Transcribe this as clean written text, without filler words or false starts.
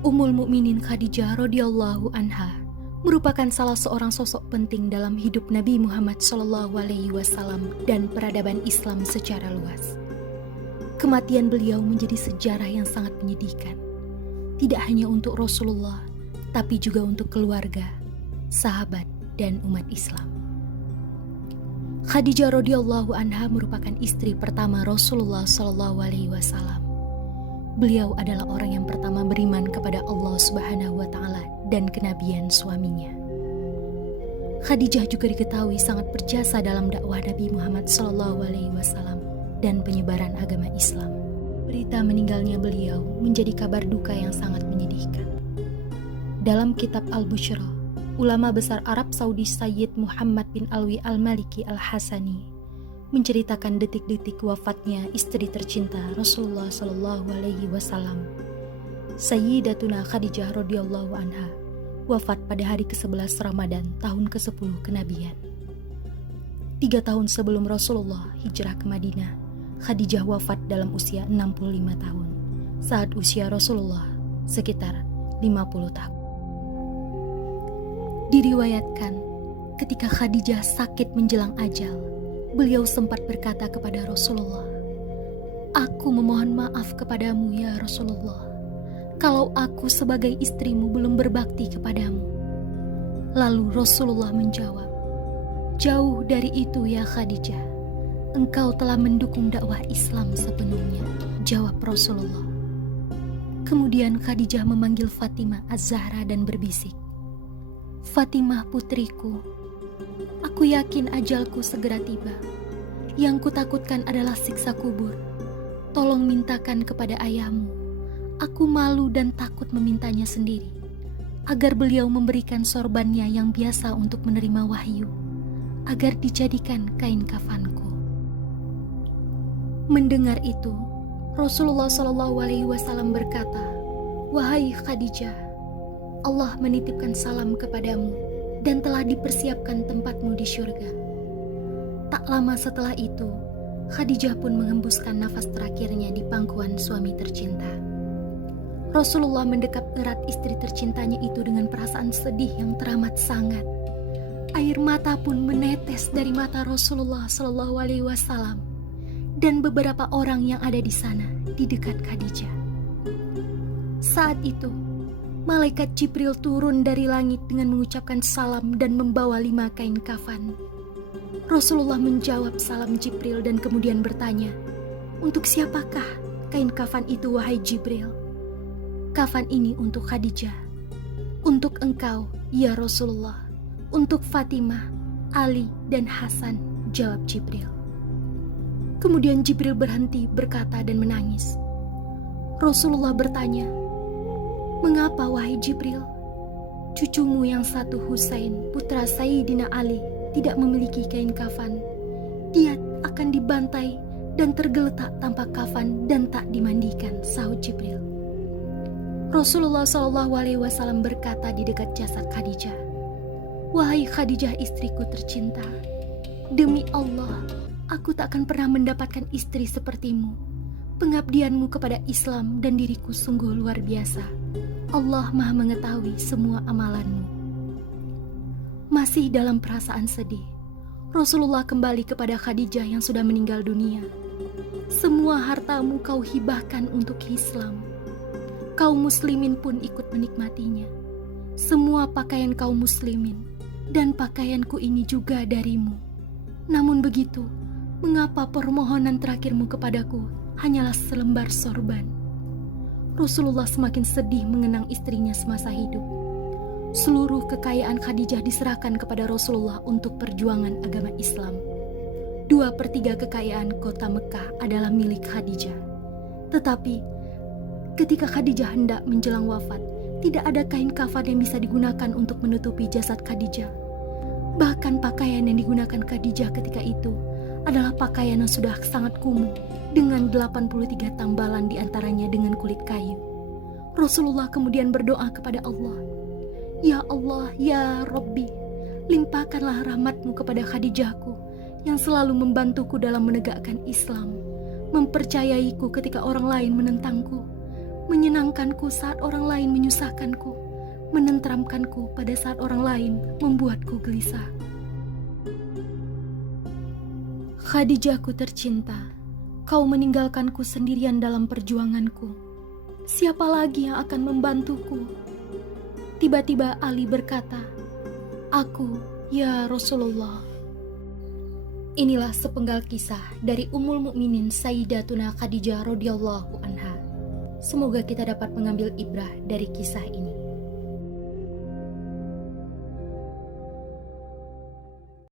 Ummul Mukminin Khadijah radhiyallahu anha merupakan salah seorang sosok penting dalam hidup Nabi Muhammad SAW dan peradaban Islam secara luas. Kematian beliau menjadi sejarah yang sangat menyedihkan, tidak hanya untuk Rasulullah, tapi juga untuk keluarga, sahabat, dan umat Islam. Khadijah radhiyallahu anha merupakan istri pertama Rasulullah SAW. Beliau adalah orang yang pertama beriman kepada Allah Subhanahu wa Ta'ala dan kenabian suaminya. Khadijah juga diketahui sangat berjasa dalam dakwah Nabi Muhammad SAW dan penyebaran agama Islam. Berita meninggalnya beliau menjadi kabar duka yang sangat menyedihkan. Dalam kitab Al-Bushra, ulama besar Arab Saudi Sayyid Muhammad bin Alwi Al-Maliki Al-Hasani menceritakan detik-detik wafatnya istri tercinta Rasulullah SAW, Sayyidatuna Khadijah radhiyallahu anha, wafat pada hari ke-11 Ramadan tahun ke-10 kenabian. 3 tahun sebelum Rasulullah hijrah ke Madinah, Khadijah wafat dalam usia 65 tahun, saat usia Rasulullah sekitar 50 tahun. Diriwayatkan, ketika Khadijah sakit menjelang ajal, beliau sempat berkata kepada Rasulullah, "Aku memohon maaf kepadamu ya Rasulullah, kalau aku sebagai istrimu belum berbakti kepadamu." Lalu Rasulullah menjawab, "Jauh dari itu ya Khadijah, engkau telah mendukung dakwah Islam sepenuhnya," jawab Rasulullah. Kemudian Khadijah memanggil Fatimah Az-Zahra dan berbisik, "Fatimah putriku, aku yakin ajalku segera tiba. Yang kutakutkan adalah siksa kubur. Tolong mintakan kepada ayahmu. Aku malu dan takut memintanya sendiri, agar beliau memberikan sorbannya yang biasa untuk menerima wahyu, agar dijadikan kain kafanku." Mendengar itu, Rasulullah SAW berkata, "Wahai Khadijah, Allah menitipkan salam kepadamu dan telah dipersiapkan tempatmu di syurga." Tak lama setelah itu, Khadijah pun menghembuskan nafas terakhirnya di pangkuan suami tercinta. Rasulullah mendekap erat istri tercintanya itu dengan perasaan sedih yang teramat sangat. Air mata pun menetes dari mata Rasulullah SAW dan beberapa orang yang ada di sana di dekat Khadijah. Saat itu, Malaikat Jibril turun dari langit dengan mengucapkan salam dan membawa 5 kain kafan. Rasulullah menjawab salam Jibril dan kemudian bertanya, "Untuk siapakah kain kafan itu wahai Jibril?" "Kafan ini untuk Khadijah." "Untuk engkau, ya Rasulullah, untuk Fatimah, Ali, dan Hasan," jawab Jibril. Kemudian Jibril berhenti berkata dan menangis. Rasulullah bertanya, "Mengapa wahai Jibril? Cucumu yang satu Husain, putra Sayyidina Ali, tidak memiliki kain kafan. Dia akan dibantai dan tergeletak tanpa kafan dan tak dimandikan," sahut Jibril. Rasulullah SAW berkata di dekat jasad Khadijah, "Wahai Khadijah istriku tercinta, demi Allah, aku tak akan pernah mendapatkan istri sepertimu. Pengabdianmu kepada Islam dan diriku sungguh luar biasa. Allah Maha mengetahui semua amalanmu." Masih dalam perasaan sedih, Rasulullah kembali kepada Khadijah yang sudah meninggal dunia. "Semua hartamu kau hibahkan untuk Islam. Kaum muslimin pun ikut menikmatinya. Semua pakaian kaum muslimin dan pakaianku ini juga darimu. Namun begitu, mengapa permohonan terakhirmu kepadaku hanyalah selembar sorban?" Rasulullah semakin sedih mengenang istrinya semasa hidup. Seluruh kekayaan Khadijah diserahkan kepada Rasulullah untuk perjuangan agama Islam. 2/3 kekayaan kota Mekah adalah milik Khadijah. Tetapi ketika Khadijah hendak menjelang wafat, tidak ada kain kafan yang bisa digunakan untuk menutupi jasad Khadijah. Bahkan pakaian yang digunakan Khadijah ketika itu adalah pakaian yang sudah sangat kumuh dengan 83 tambalan diantaranya dengan kulit kayu. Rasulullah kemudian berdoa kepada Allah, "Ya Allah, ya Rabbi, limpahkanlah rahmatmu kepada Khadijahku yang selalu membantuku dalam menegakkan Islam, mempercayaiku ketika orang lain menentangku, menyenangkanku saat orang lain menyusahkanku, menenteramkanku pada saat orang lain membuatku gelisah. Khadijahku tercinta, kau meninggalkanku sendirian dalam perjuanganku. Siapa lagi yang akan membantuku? Tiba-tiba Ali berkata, "Aku, ya Rasulullah." Inilah sepenggal kisah dari Ummul Mukminin Sayyidatuna Khadijah radhiyallahu anha. Semoga kita dapat mengambil ibrah dari kisah ini.